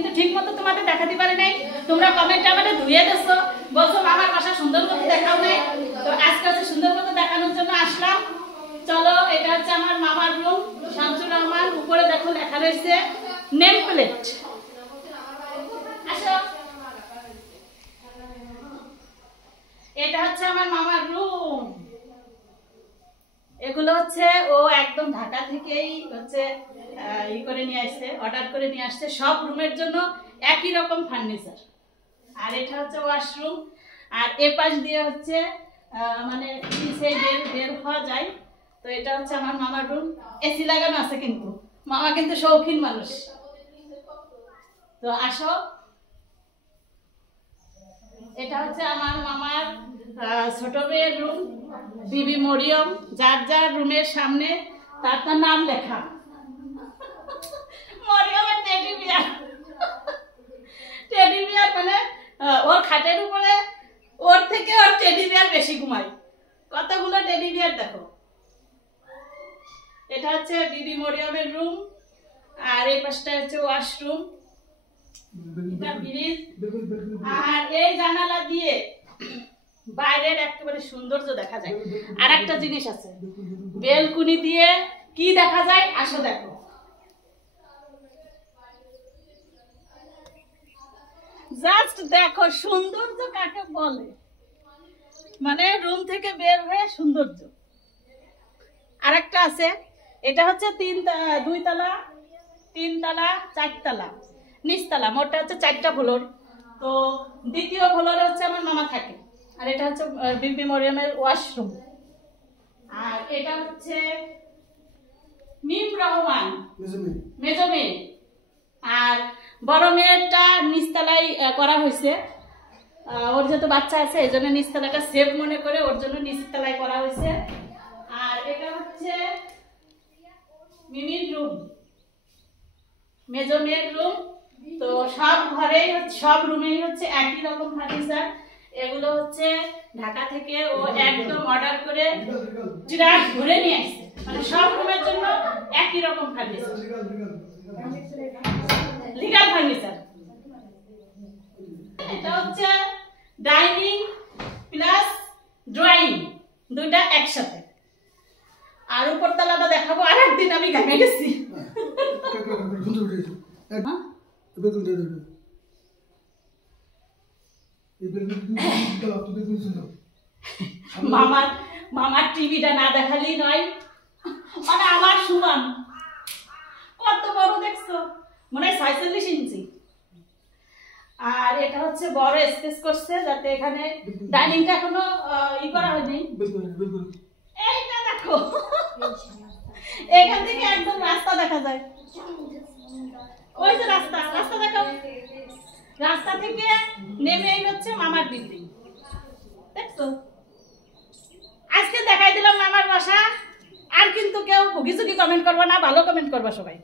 কিন্তু ঠিক মতো তোমাদের দেখাতে পারি নাই। তোমরা কমেন্টে আমাকে ধুয়ে দিছো, বলছো মামার বাসা সুন্দর মতো দেখাও নাই। তো আজকে হচ্ছে সুন্দর মতো দেখানোর জন্য আসলাম। চলো, এটা হচ্ছে আমার মামার রুম, শামসুর রহমান। উপরে দেখো লেখা রয়েছে নেম প্লেট। আসো, এটা হচ্ছে আমার মামার রুম। এগুলো হচ্ছে ও একদম ঢাকা থেকেই হচ্ছে করে নিয়ে আসছে, অর্ডার করে নিয়ে আসছে। সব রুমের জন্য একই রকম ফার্নিচার। আর এটা হচ্ছে ওয়াশরুম। আর এ পাশ দিয়ে হচ্ছে মানে বের হওয়া যায়। তো এটা হচ্ছে আমার মামার রুম। এসি লাগানো আছে, কিন্তু মামা কিন্তু শৌখিন মানুষ। তো আসো, এটা হচ্ছে আমার মামার ছোট মেয়ের রুম, বিবি মরিয়ম। যার যার রুমের সামনে তার তার নাম লেখা। মরিয়মের টেডি বিয়ার, টেডি বিয়ার মানে ওর খাটের উপরে ওর থেকে ওর টেডি বিয়ার বেশি ঘুমায়। কতগুলো টেডি বিয়ার দেখো। এটা হচ্ছে বিবি মরিয়মের রুম। আর এই পাশটা হচ্ছে ওয়াশরুম, এটা ব্রিজ। আর এই জানালা দিয়ে বাইরের একেবারে সৌন্দর্য দেখা যায়। আর একটা জিনিস আছে, বেলকুনি দিয়ে কি দেখা যায়, আসো দেখো। জাস্ট দেখো সৌন্দর্য কাকে বলে, মানে রুম থেকে বের হয়ে সৌন্দর্য। আরেকটা আছে, এটা হচ্ছে দুই তলা, 3 তলা, 4 তলা, নিচতলা, মোটটা হচ্ছে 4টা ফ্লোর। তো দ্বিতীয় ফ্লোরে হচ্ছে আমার মামা থাকে। আর এটা হচ্ছে বিবি মরিয়মের ওয়াশরুম। আর এটা হচ্ছে মিম রহমান, মেজো মেয়ে। আর বড় মেয়েটা নিচতলায় করা হয়েছে। ওর যেহেতু বাচ্চা আছে, এই জন্য নিচতলাটা সেফ মনে করে ওর জন্য নিচতলায় করা হয়েছে। আর এটা হচ্ছে মিমির রুম, মেজো মেয়ের রুম। তো সব ঘরেই সব রুমেই হচ্ছে একই রকম ফার্নিচার। এগুলো হচ্ছে ঢাকা থেকে ও একদম অর্ডার করে জিরাট ঘুরে নিয়ে আসছে, মানে সব রুমের জন্য একই রকম ফার্নিচার, লিগাল ফার্নিচার। এটা হচ্ছে ডাইনিং প্লাস ড্রয়িং, দুইটা একসাথে। আর উপর তলাটা দেখাবো আরেকদিন, আমি ঘামে গেছি। মামার টিভিটা না দেখালেই নয়, মানে আমার সমান। কত বড় দেখছো, মনে হয় 46 ইঞ্চি। আর এটা হচ্ছে বড় স্পেস করছে, যাতে এখানে ডাইনিংটা এখনো করা হয়নি। এইটা দেখো, এখান থেকে একদম রাস্তা দেখা যায়। ওই যে রাস্তা দেখো, রাস্তা থেকে নেমেই হচ্ছে মামার বিল্ডিং, দেখছো। আজকে দেখাই দিলাম মামার বাসা। আর কিন্তু কেউ ভুগিচুগি কমেন্ট করবো না, ভালো কমেন্ট করবো সবাই।